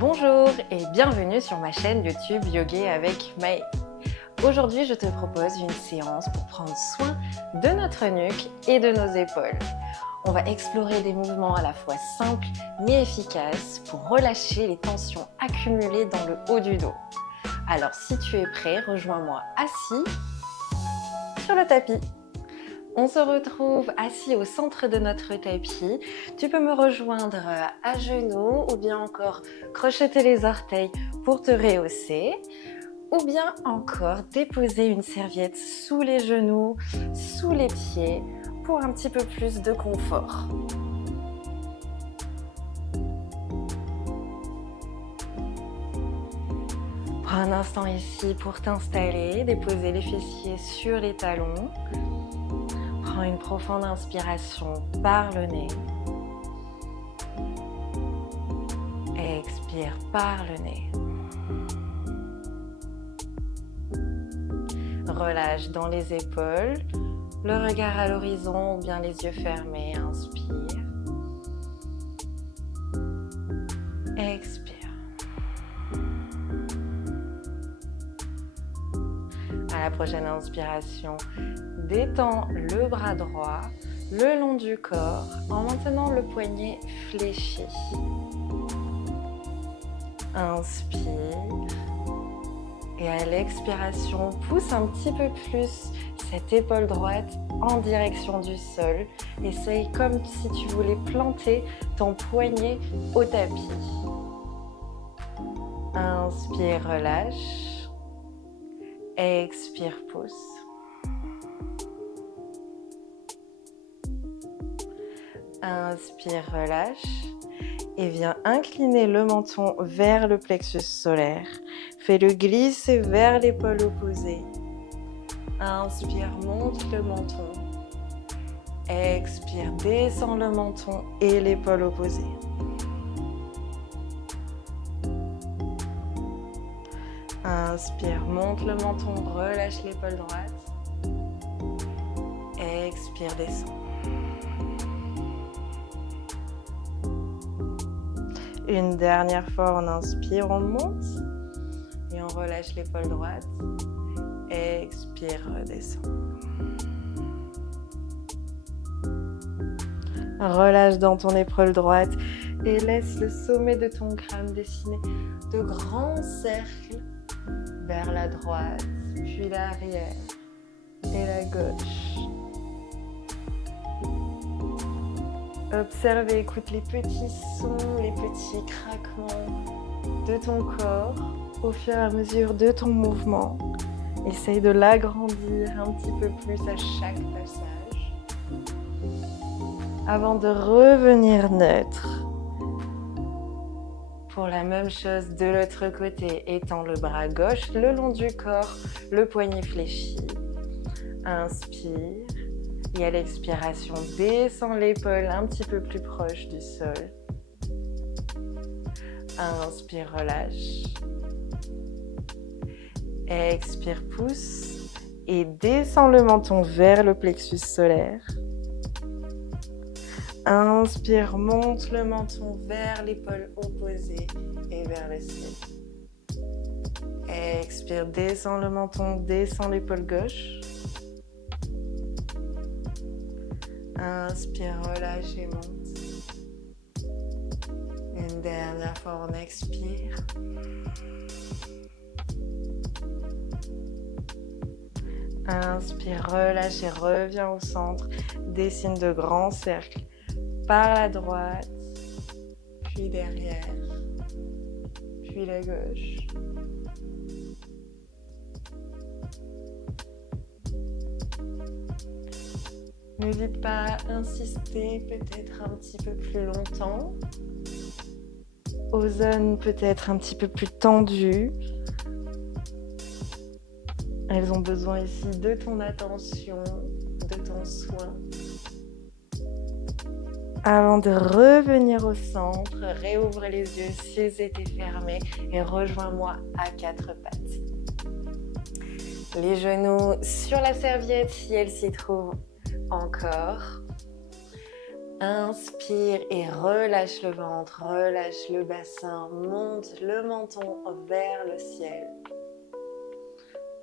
Bonjour et bienvenue sur ma chaîne YouTube Yoga avec Maë. Aujourd'hui, je te propose une séance pour prendre soin de notre nuque et de nos épaules. On va explorer des mouvements à la fois simples mais efficaces pour relâcher les tensions accumulées dans le haut du dos. Alors si tu es prêt, rejoins-moi assis sur le tapis. On se retrouve assis au centre de notre tapis. Tu peux me rejoindre à genoux ou bien encore crocheter les orteils pour te rehausser. Ou bien encore déposer une serviette sous les genoux, sous les pieds pour un petit peu plus de confort. Prends un instant ici pour t'installer, déposer les fessiers sur les talons. Prends une profonde inspiration par le nez. Expire par le nez. Relâche dans les épaules, le regard à l'horizon ou bien les yeux fermés. Inspire. Expire. À la prochaine inspiration, détends le bras droit le long du corps en maintenant le poignet fléchi. Inspire. Et à l'expiration, pousse un petit peu plus cette épaule droite en direction du sol. Essaye comme si tu voulais planter ton poignet au tapis. Inspire, relâche. Expire, pousse. Inspire, relâche. Et viens incliner le menton vers le plexus solaire. Fais-le glisser vers l'épaule opposée. Inspire, monte le menton. Expire, descends le menton et l'épaule opposée. Inspire, monte le menton, relâche l'épaule droite. Expire, descends. Une dernière fois, on inspire, on monte et on relâche l'épaule droite. Expire, redescend. Relâche dans ton épaule droite et laisse le sommet de ton crâne dessiner de grands cercles vers la droite, puis l'arrière et la gauche. Observe et écoute les petits sons, les petits craquements de ton corps au fur et à mesure de ton mouvement. Essaye de l'agrandir un petit peu plus à chaque passage avant de revenir neutre. Pour la même chose de l'autre côté, étends le bras gauche le long du corps, le poignet fléchi. Inspire. Et à l'expiration, descends l'épaule un petit peu plus proche du sol. Inspire, relâche. Expire, pousse. Et descends le menton vers le plexus solaire. Inspire, monte le menton vers l'épaule opposée et vers le ciel. Expire, descends le menton, descends l'épaule gauche. Inspire, relâche et monte. Une dernière fois, on expire. Inspire, relâche et reviens au centre. Dessine de grands cercles par la droite, puis derrière, puis la gauche. N'hésite pas à insister peut-être un petit peu plus longtemps aux zones peut-être un petit peu plus tendues. Elles ont besoin ici de ton attention, de ton soin. Avant de revenir au centre, réouvre les yeux s'ils étaient fermés et rejoins-moi à quatre pattes. Les genoux sur la serviette si elle s'y trouve encore. Inspire et relâche le ventre, relâche le bassin, monte le menton vers le ciel.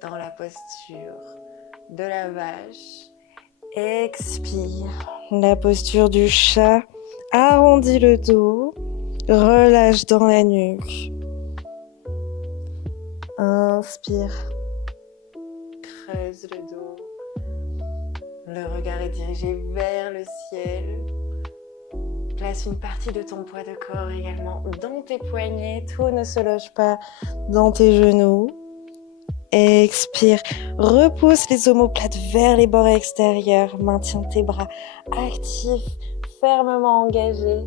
Dans la posture de la vache, expire. La posture du chat, arrondis le dos, relâche dans la nuque. Inspire, creuse le dos. Le regard est dirigé vers le ciel. Place une partie de ton poids de corps également dans tes poignets. Tout ne se loge pas dans tes genoux. Expire, repousse les omoplates vers les bords extérieurs. Maintiens tes bras actifs, fermement engagés.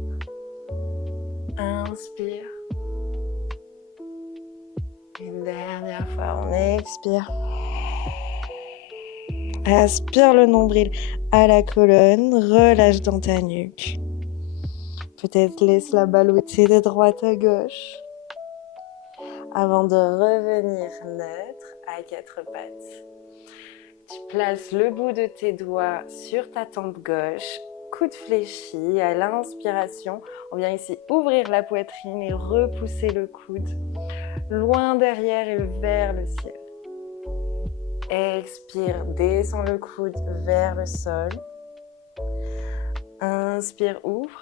Inspire. Une dernière fois, on expire. Aspire le nombril à la colonne, relâche dans ta nuque. Peut-être laisse-la balloter de droite à gauche. Avant de revenir neutre à quatre pattes, tu places le bout de tes doigts sur ta tempe gauche, coude fléchi. À l'inspiration, on vient ici ouvrir la poitrine et repousser le coude loin derrière et vers le ciel. Expire, descends le coude vers le sol. Inspire, ouvre.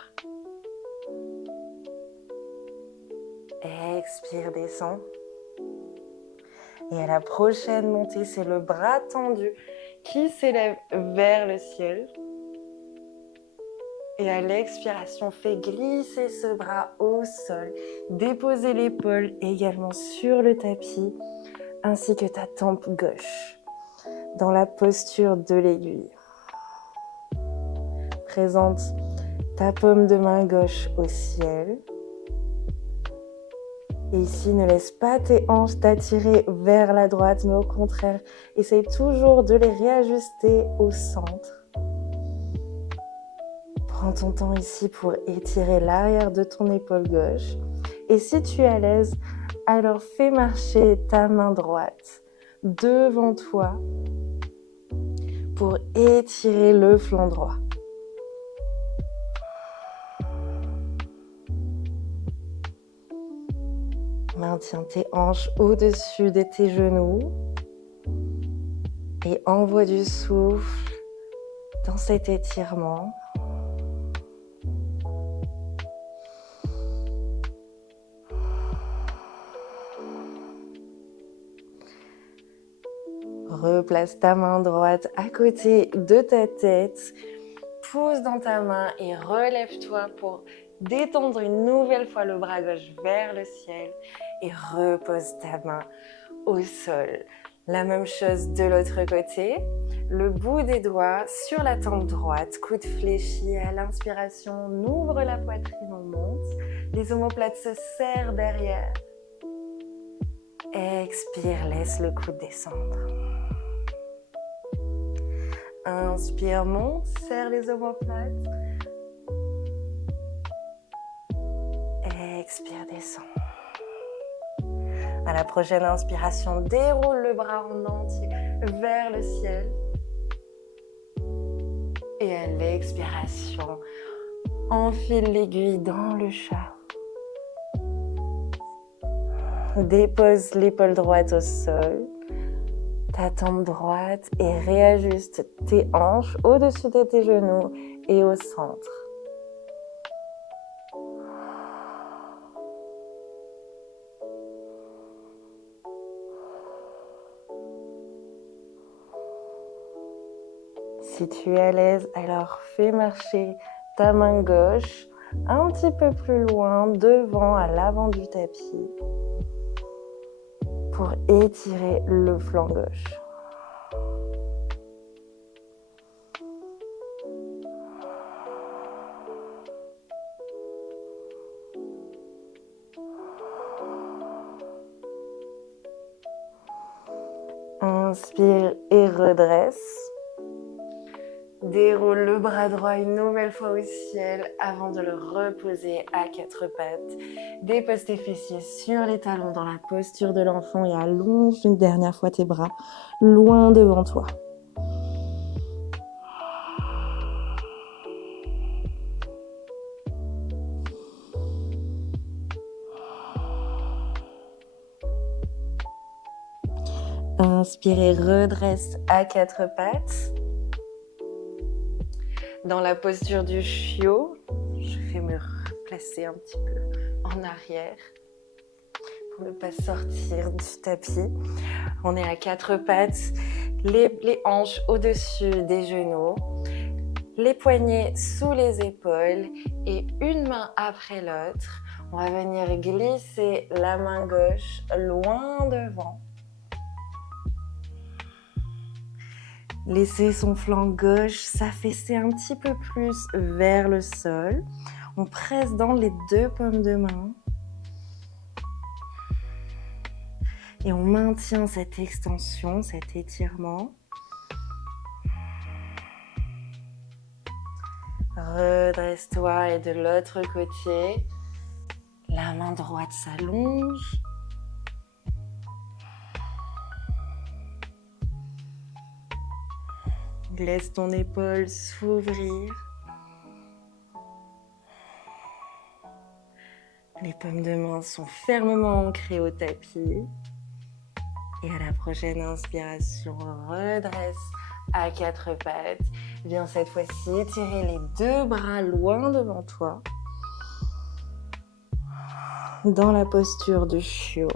Expire, descends. Et à la prochaine montée, c'est le bras tendu qui s'élève vers le ciel. Et à l'expiration, fais glisser ce bras au sol. Déposez l'épaule également sur le tapis, ainsi que ta tempe gauche, dans la posture de l'aiguille. Présente ta paume de main gauche au ciel. Et ici, ne laisse pas tes hanches t'attirer vers la droite, mais au contraire, essaye toujours de les réajuster au centre. Prends ton temps ici pour étirer l'arrière de ton épaule gauche. Et si tu es à l'aise, alors fais marcher ta main droite devant toi pour étirer le flanc droit. Maintiens tes hanches au-dessus de tes genoux et envoie du souffle dans cet étirement. Replace ta main droite à côté de ta tête. Pousse dans ta main et relève-toi pour détendre une nouvelle fois le bras gauche vers le ciel et repose ta main au sol. La même chose de l'autre côté. Le bout des doigts sur la tempe droite, coude fléchi à l'inspiration, on ouvre la poitrine, on monte. Les omoplates se serrent derrière. Expire, laisse le coude descendre. Inspire, monte, serre les omoplates. Expire, descend. À la prochaine inspiration, déroule le bras en entier vers le ciel. Et à l'expiration, enfile l'aiguille dans le chat. Dépose l'épaule droite au sol, ta tempe droite et réajuste tes hanches au-dessus de tes genoux et au centre. Si tu es à l'aise, alors fais marcher ta main gauche un petit peu plus loin devant, à l'avant du tapis, pour étirer le flanc gauche. Inspire et redresse. Déroule le bras droit une nouvelle fois au ciel avant de le reposer à quatre pattes. Dépose tes fessiers sur les talons dans la posture de l'enfant et allonge une dernière fois tes bras loin devant toi. Inspirez, redresse à quatre pattes. Dans la posture du chiot, je vais me replacer un petit peu en arrière pour ne pas sortir du tapis. On est à quatre pattes, les hanches au-dessus des genoux, les poignets sous les épaules et une main après l'autre. On va venir glisser la main gauche loin devant. Laissez son flanc gauche s'affaisser un petit peu plus vers le sol. On presse dans les deux paumes de main. Et on maintient cette extension, cet étirement. Redresse-toi et de l'autre côté, la main droite s'allonge. Laisse ton épaule s'ouvrir. Les paumes de main sont fermement ancrées au tapis. Et à la prochaine inspiration, redresse à quatre pattes. Viens cette fois-ci étirer les deux bras loin devant toi. Dans la posture du chiot.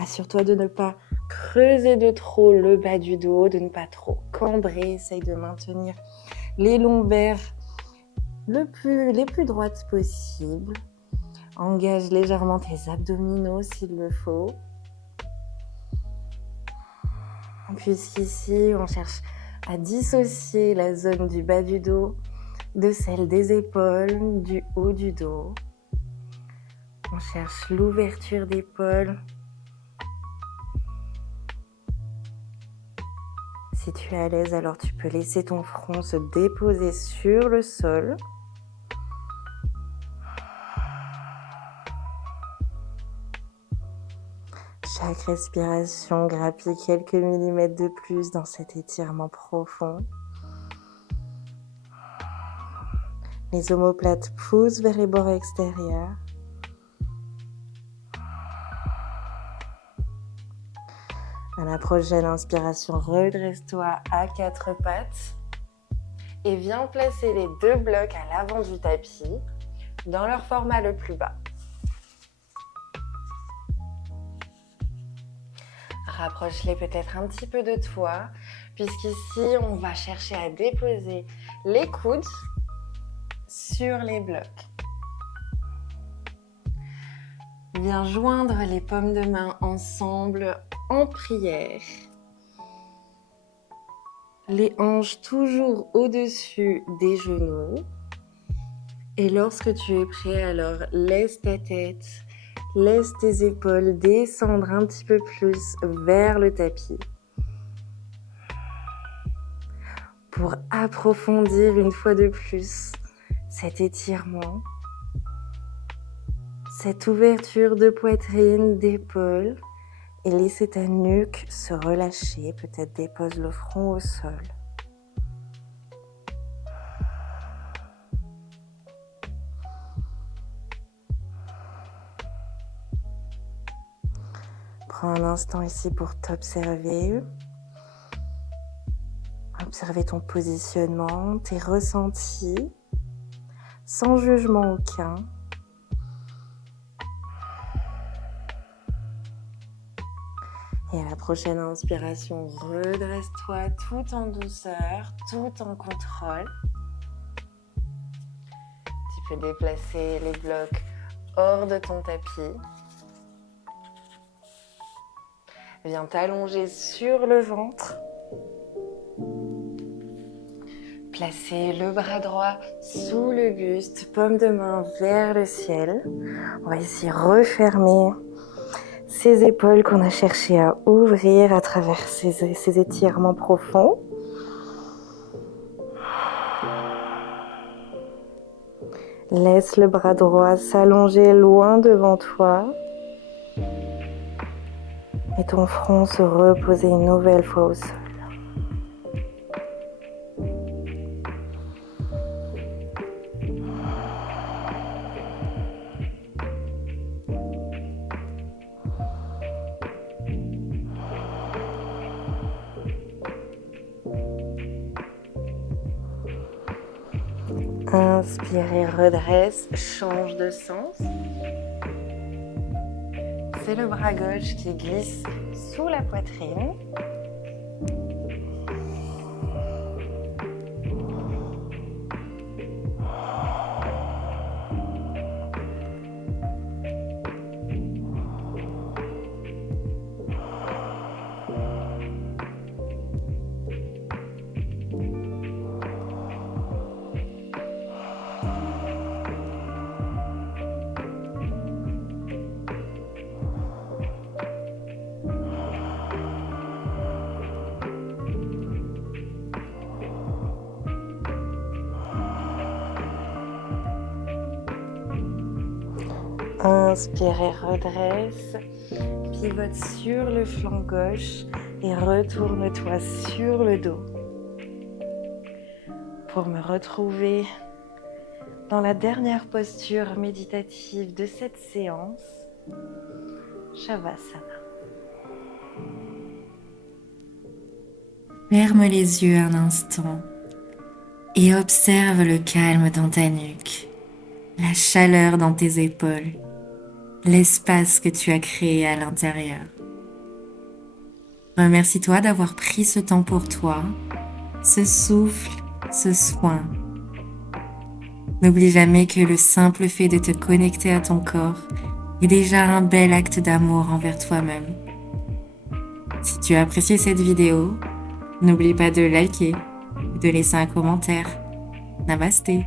Assure-toi de ne pas creuser de trop le bas du dos, de ne pas trop cambrer. Essaye de maintenir les lombaires les plus droites possibles. Engage légèrement tes abdominaux s'il le faut. Puisqu'ici, on cherche à dissocier la zone du bas du dos de celle des épaules, du haut du dos. On cherche l'ouverture d'épaule. Si tu es à l'aise, alors tu peux laisser ton front se déposer sur le sol. Chaque respiration grappille quelques millimètres de plus dans cet étirement profond. Les omoplates poussent vers les bords extérieurs. À la prochaine inspiration, redresse-toi à quatre pattes et viens placer les deux blocs à l'avant du tapis dans leur format le plus bas. Rapproche-les peut-être un petit peu de toi, puisqu'ici, on va chercher à déposer les coudes sur les blocs. Viens joindre les paumes de main ensemble en prière. Les hanches toujours au-dessus des genoux. Et lorsque tu es prêt, alors laisse ta tête, laisse tes épaules descendre un petit peu plus vers le tapis. Pour approfondir une fois de plus cet étirement, cette ouverture de poitrine, d'épaule, et laisser ta nuque se relâcher. Peut-être dépose le front au sol. Prends un instant ici pour t'observer. Observer ton positionnement, tes ressentis, sans jugement aucun. Et à la prochaine inspiration, redresse-toi tout en douceur, tout en contrôle. Tu peux déplacer les blocs hors de ton tapis. Viens t'allonger sur le ventre. Placer le bras droit sous le buste, paume de main vers le ciel. On va ici refermer ces épaules qu'on a cherché à ouvrir à travers ces étirements profonds. Laisse le bras droit s'allonger loin devant toi. Et ton front se reposer une nouvelle fois au sol. Inspire et redresse, change de sens. C'est le bras gauche qui glisse sous la poitrine. Inspire et redresse, pivote sur le flanc gauche et retourne-toi sur le dos. Pour me retrouver dans la dernière posture méditative de cette séance, Shavasana. Ferme les yeux un instant et observe le calme dans ta nuque, la chaleur dans tes épaules, l'espace que tu as créé à l'intérieur. Remercie-toi d'avoir pris ce temps pour toi, ce souffle, ce soin. N'oublie jamais que le simple fait de te connecter à ton corps est déjà un bel acte d'amour envers toi-même. Si tu as apprécié cette vidéo, n'oublie pas de liker et de laisser un commentaire. Namasté.